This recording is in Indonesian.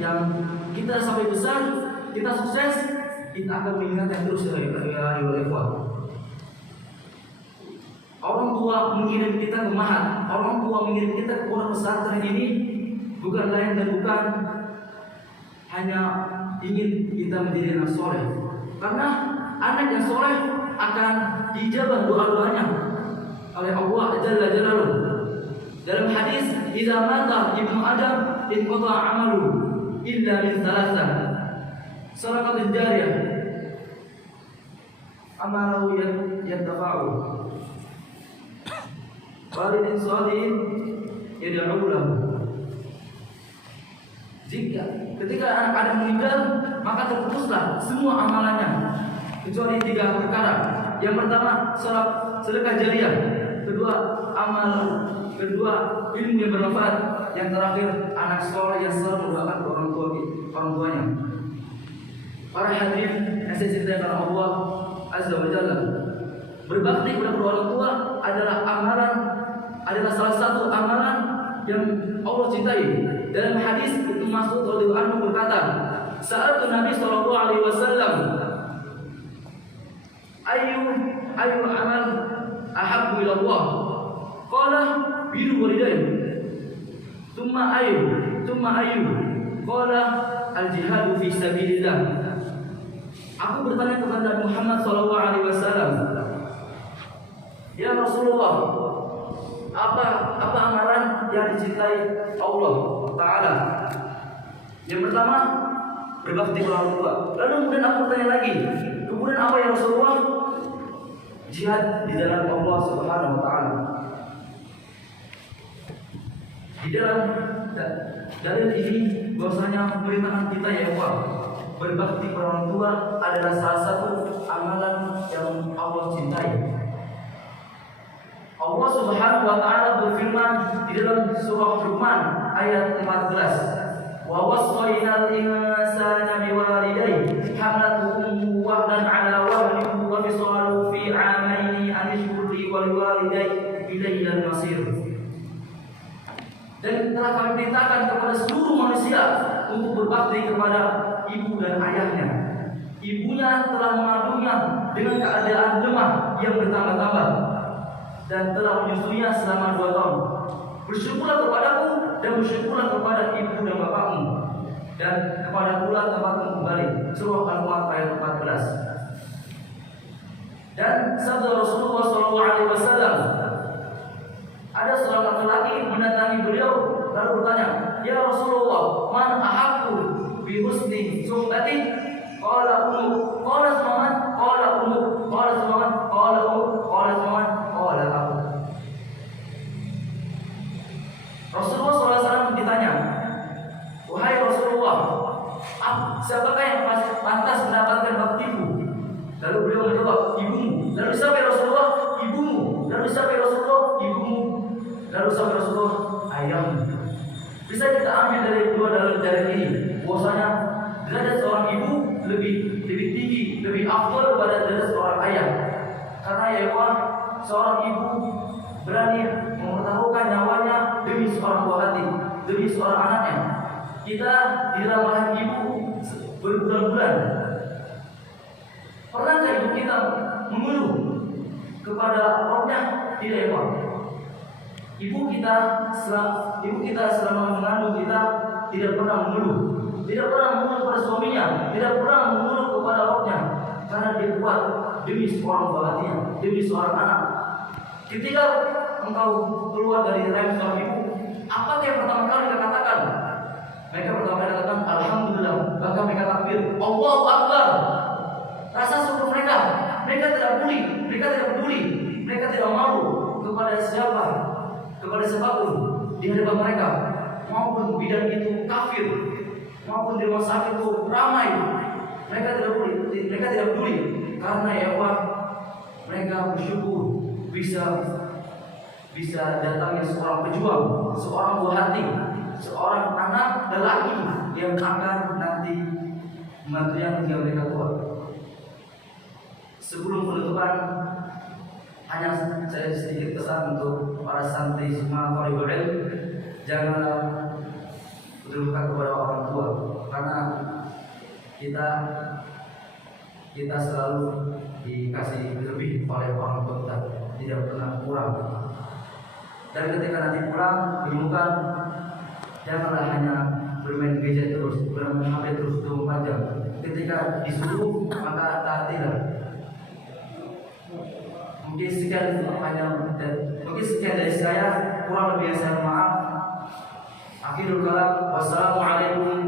yang kita sampai besar, kita sukses, kita akan mengingatkan terus ya ikhwan. Orang tua mengirim kita ke mahat, orang tua mengirim kita ke pondok pesantren ini bukan lain dan bukan hanya ingin kita menjadi anak soleh. Karena anak yang soleh akan dijabah doa-doanya oleh Allah Jalla Jalaluhu. Dalam hadis, "Idza mata ibnu Adam inqata 'amalu illa min thalatha." Shadaqatul jariyah, amalu yantafa'u, walidin shalihin yad'u lahu. Ketika anak Adam meninggal, maka terputuslah semua amalannya kecuali 3 perkara. Yang pertama, sedekah jariyah. Kedua, ilmu yang bermanfaat. Yang terakhir, anak soleh yang selalu mendoakan orang tuanya. Para hadirin yang saya cintai karena Allah Azza wa Jalla, berbakti kepada orang tua adalah salah satu amalan yang Allah cintai. Dalam hadis Ibnu Mas'ud radhiyallahu anhu berkata, "Sa'altu Nabi sallallahu alaihi wasallam, ayu amal ahabbu ila Allah?" Qala biru walidain. Thumma ayu. Qala al-jihadu fi sabilillah. Aku bertanya kepada Muhammad sallallahu alaihi wasallam, "Ya Rasulullah, apa amalan yang dicintai Allah Ta'ala?" Yang pertama, berbakti kepada orang tua. Lalu kemudian aku bertanya lagi, kemudian apa ya Rasulullah? Jihad di jalan Allah Subhanahu wa Ta'ala. Di dalam dalil ini bahwasanya memerintahkan kita ya Allah, berbakti kepada orang tua adalah salah satu amalan yang Allah cintai. Allah Subhanahu wa Ta'ala berfirman di dalam surah Luqman ayat 14, "Wa wassaynal insana biwalidayhi hamalatuhu ummuhu wahnan 'ala wahnin wa fisaluhu fi 'amaini an ishkur li wa liwalidayka ilayya al-masir." Dan telah kami perintahkan kepada seluruh manusia untuk berbakti kepada ibu dan ayahnya. Ibunya telah mengandungnya dengan keadaan lemah yang bertambah-tambah dan telah menyusuinya selama 2 tahun. Bersyukurlah kepadaku dan bersyukurlah kepada ibu dan bapakmu, dan kepada pula tempatmu kembali. Surah Al-Mulk ayat 14. Dan sabda Rasulullah SAW, ada seorang laki-laki mendatangi beliau lalu bertanya, "Ya Rasulullah, man ahabbu bi husni suhbati?" Qala ummu, qala saman, qala ummu, qala saman, qala ummu, qala saman, qala abu. Rasulullah SAW ditanya, "Wahai Rasulullah, siapakah yang pantas mendapatkan baktiku?" Lalu beliau menjawab, "Ibumu." Lalu siapa ya Rasulullah? "Ibumu." Lalu siapa ya Rasulullah? "Ibumu." Lalu siapa ya Rasulullah? "Ayahmu." Bisa kita ambil dari dua dalil ini bahwasanya derajat seorang ibu lebih tinggi, lebih afdal pada derajat seorang ayah. Karena ya Allah, seorang ibu berani mempertaruhkan nyawanya demi seorang buah hati, demi seorang anaknya. Kita di dalam rahim ibu berbulan-bulan. Pernahkah ibu kita mengeluh kepada rohnya? Tidak ya Allah. Ibu kita selama mengandung kita tidak pernah mengeluh, tidak pernah mengeluh kepada suaminya, tidak pernah mengeluh kepada rohnya, karena dia kuat demi seorang bahagia, demi seorang anak. Ketika engkau keluar dari rahim seorang ibu, apa yang pertama kali mereka katakan? Mereka pertama kali katakan Alhamdulillah, bahkan mereka takbir, Allahu Akbar. Rasa syukur mereka tidak peduli, mereka tidak malu kepada siapa, kepada siapapun di hadapan mereka, maupun bidan itu kafir, maupun di rumah sakit itu ramai, mereka tidak peduli, karena ya Allah, mereka bersyukur bisa datangnya seorang pejuang, seorang buah hati, seorang anak lelaki yang akan nanti membantu hingga mereka tua. Sebelum penutupan, hanya saya sedikit pesan untuk para santri semua Thalibul Ilm, janganlah durhaka kepada orang tua, karena kita selalu dikasih lebih oleh orang tua kita, tidak pernah kurang. Dan ketika nanti pulang menemukan, janganlah hanya bermain gadget terus, bermain HP terus 24 jam. Ketika disuruh maka taatilah. Mungkin sekian dari saya, kurang lebih saya maaf. Akhirul kalam, wassalamualaikum